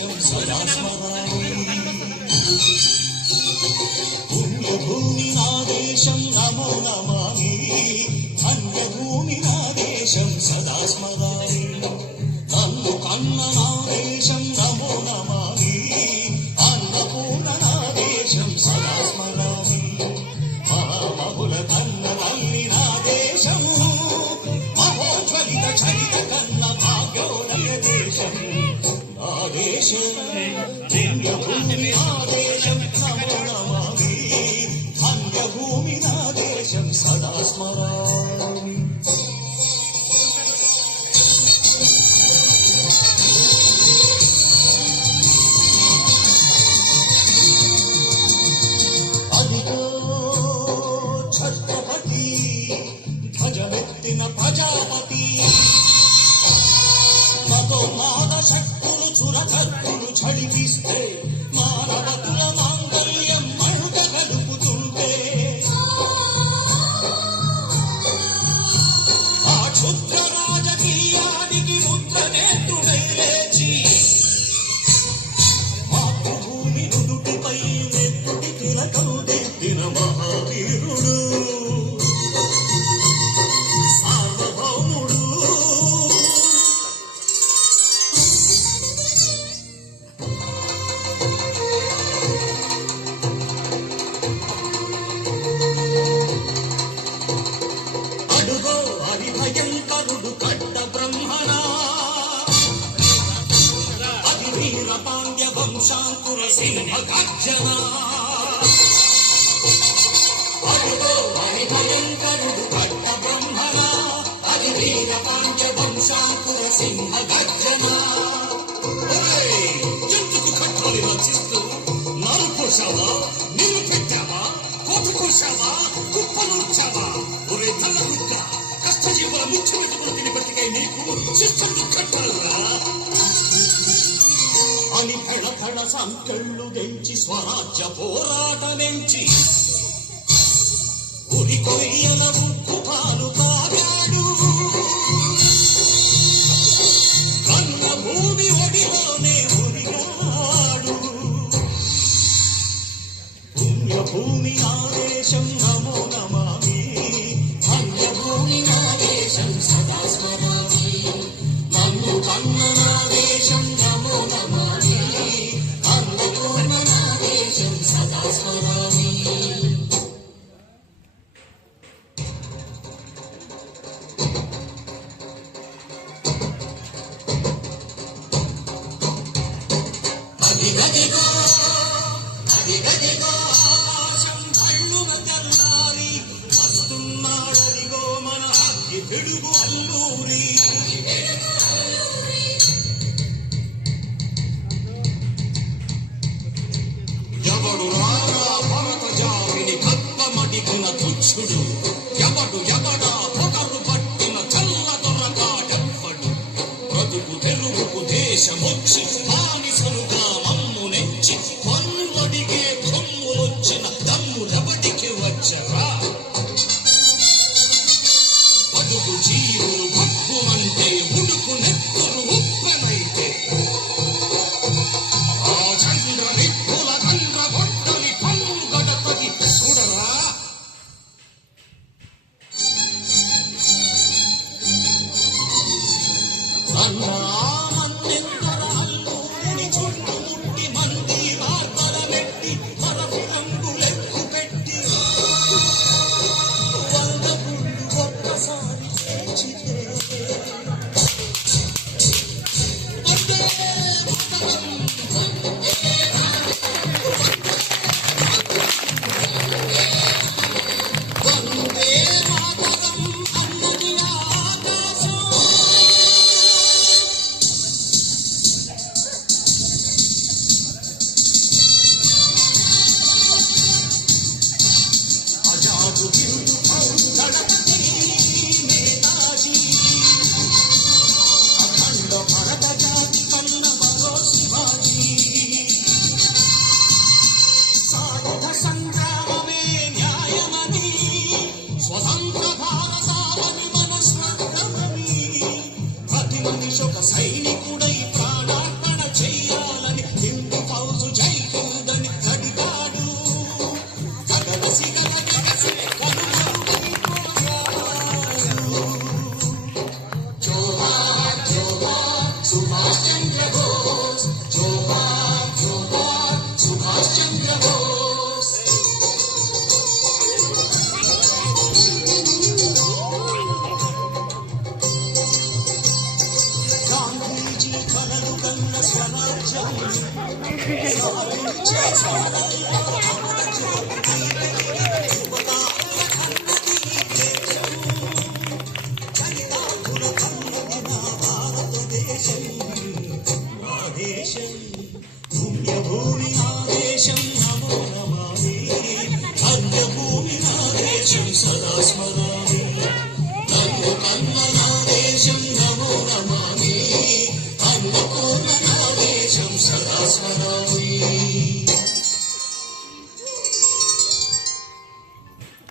దేశం సదా స్మరామి. పుణ్యభూమి నా దేశం నమో నమామి, ధన్యభూమి నా దేశం సదా స్మరామి. నన్ను కన్న నా దేశం నమో నమామి, అన్నపూర్ణ నా దేశం సదా స్మరామి. మహామహుల కన్న తల్లి నా దేశం, మహోజ్వలిత చరిత కన్న భాగ్యోదయ దేశం నా దేశం. పుణ్యభూమి నా దేశం నమో నమామి, ధన్యభూమి నా దేశం సదా స్మరామి. ఛత్రపతి ధ్వజమెత్తిన ప్రజాపతి, మతోన్మాద శక్తులు చురకత్తులు ఝడిపిస్తే, మానవతుల మాంగళ్యం మణుక కలుపుతుంటే, ఆ క్షుద్ర రాజకీయానికి ముద్రనేతుడై లేచి, మాతృభూమి నుదుటిపై నెత్తుటి తిలకం దిద్దిన మహావీరుడు, సార్వభౌముడు. అడుగో హరిభయంకరుడు కట్ట బ్రహ్మణ, అది వీర పాండ్య వంశాంకుర సింహ గర్జన. అడుగో హరిభయంకరుడు కట్ట బ్రహ్మణ, అది వీర పాండ్య వంశాంకుర సింహ గర్జన. ఎందుకు కట్టలు రచిస్తూ నరుకోసావా, నీరు పెట్టావా, కొట్టుకోసావా, కుప్పనూర్చావా? ఒరే తల్ల కుక్క, కష్టజీవుల ముఖ్య వెతుకులు తిని బతికై నీకు శిస్తులు కట్టలురా అని పెడతడ సంకెళ్ళు తెంచి స్వరాజ్య పోరాటమెంచి, ఉరి కొయ్యల ఉక్కు పాలు తాగాడు. కన్న భూమి ఒడిలోనే ఉరిగాడు. పుణ్యభూమి నా దేశం నమో నమామి, ధన్యభూమి నా దేశం సదా స్మరామి. నన్ను కన్న నా దేశం నమో నమామి, అన్నపూర్ణ నా దేశం సదా స్మరామి. అదిగదిగో అదిగదిగో ఆకాశం భళ్ళున తెల్లారి, వస్తున్నాడదిగో మన అగ్గి పిడుగు అల్లూరి. ఎవడు రారా భరత జాతిని కత్తమడిగిన తుచ్చుడు, ఎవడా పొగరు పట్టిన చల్ల దొరగాడెవ్వడు. బ్రతుకు తెరువుకు దేశమొచ్చి బానిసలుగా మమ్ము నెచ్చి, పన్నులడిగే కొమ్ముల దేశం పుణ్యభూమి మా దేశం నమో నమామి అన్యభూమి మా దేశం సదా స్మరామి నమో కన్మ నా దేశం నమో నమామి అన్నపూర్ణ నా దేశం సదా స్మరామి